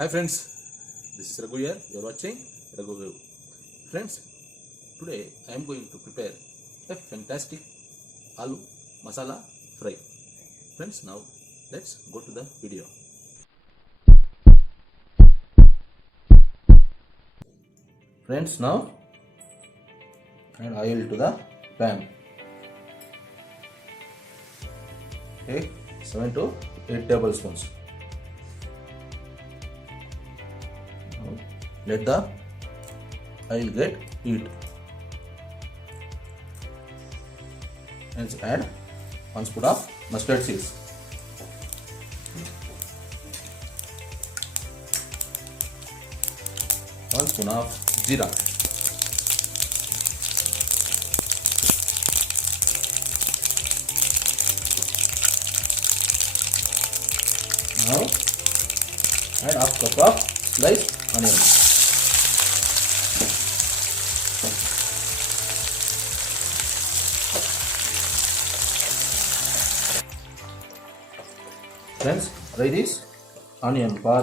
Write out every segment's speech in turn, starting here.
Hi friends, this is Raghu here. You are watching Raghu Review. Friends, today I am going to prepare a fantastic aloo masala fry. Friends, now let's go to the video. Friends, now add oil to the pan. Take 7 to 8 tablespoons. Let the oil get heat and add 1 spoon of mustard seeds. One spoon of jeera. Now add half cup of sliced onion. Friends, fry this onion for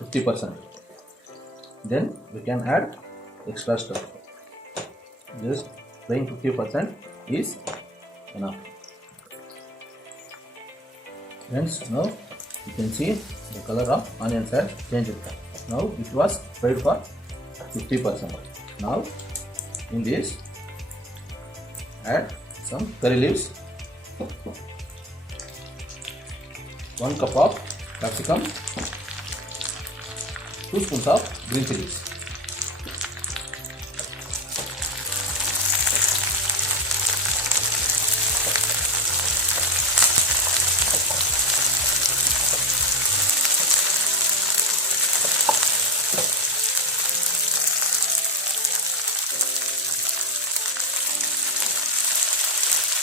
50%. Then we can add extra stuff. Just frying 50% is enough. Friends, now you can see the color of onions has changed. Now it was fried for 50%. Now in this add some curry leaves, 1 cup of capsicum, 2 spoons of green chilies.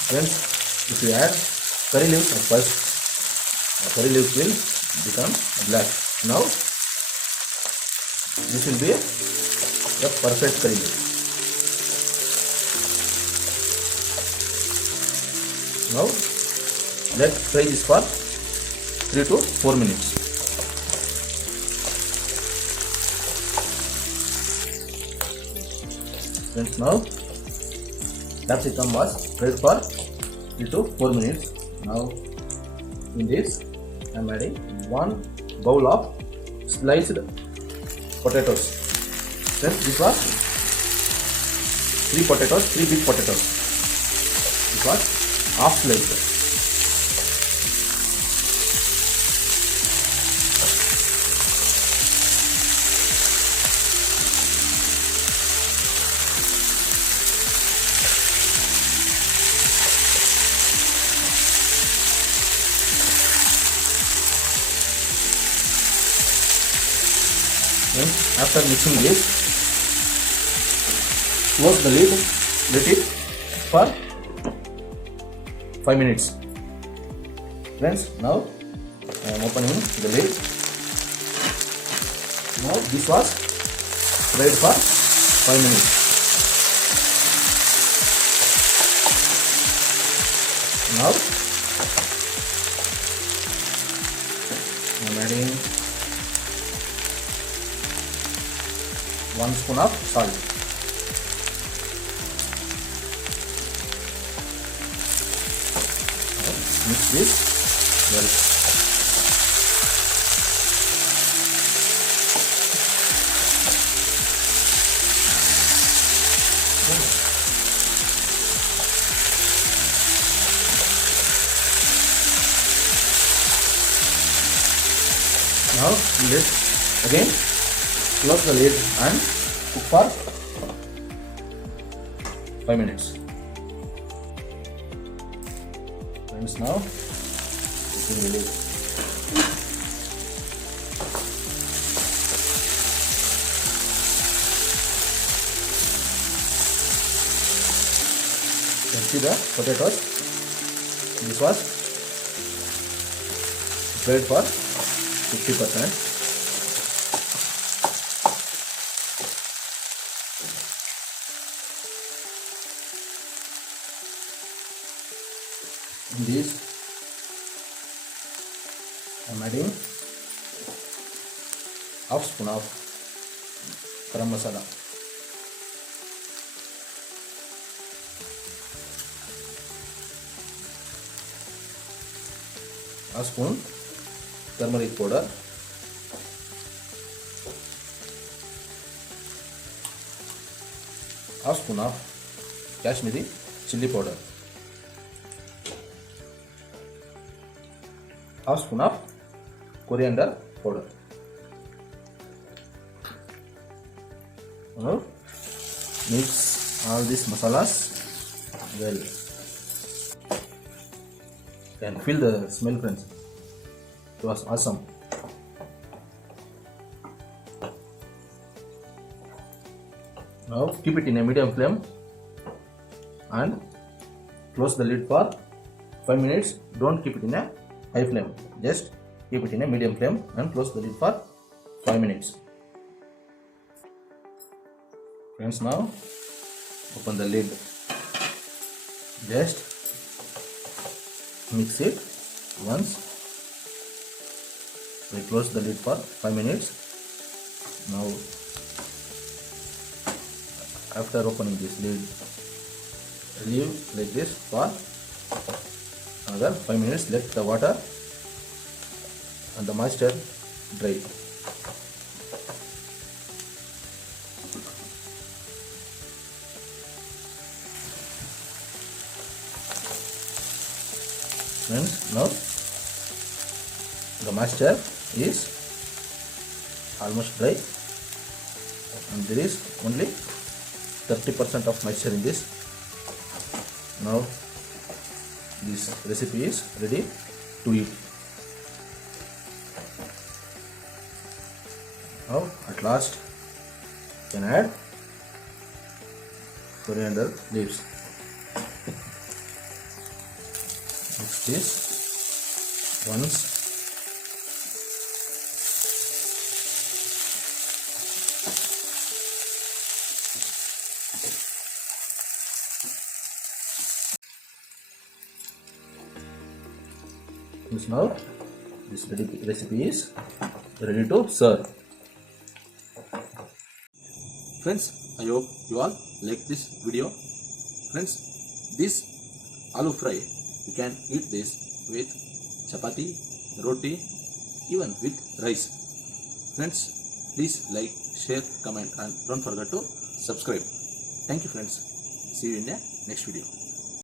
Friends, if you add curry leaves at first, curry leaves will become black. Now this will be the perfect curry leaf. Now let's fry this for 3 to 4 minutes. Friends, now capsicum was fried for 3 to 4 minutes. Now in this I am adding 1 bowl of sliced potatoes. Then this was 3 potatoes, 3 big potatoes. This was half sliced. Then after mixing this, close the lid, let it for 5 minutes. Friends, now I am opening the lid. Now this was fried for 5 minutes. Now I am adding 1 spoon of salt. Mix this well. Now let's again close the lid and cook for 5 minutes. Friends, now open the lid. You can see the potatoes. This was fried for 50%. In this I am adding half spoon of garam masala, half spoon turmeric powder, half spoon of Kashmiri chili powder, half spoon of coriander powder. Now mix all these masalas well. Can feel the smell, friends. It was awesome. Now keep it in a medium flame and close the lid for 5 minutes. Don't keep it in a high flame. Just keep it in a medium flame and close the lid for 5 minutes. Friends, now open the lid. Just mix it once. We close the lid for 5 minutes. Now after opening this lid, leave like this for another 5 minutes. Let the water and the moisture dry. Friends, now the moisture is almost dry and there is only 30% of moisture in this. Now this recipe is ready to eat. Now at last you can add coriander leaves. Mix this once. Now this recipe is ready to serve. Friends, I hope you all like this video. Friends, this aloo fry, you can eat this with chapati, roti, even with rice. Friends, please like, share, comment and don't forget to subscribe. Thank you, friends. See you in the next video.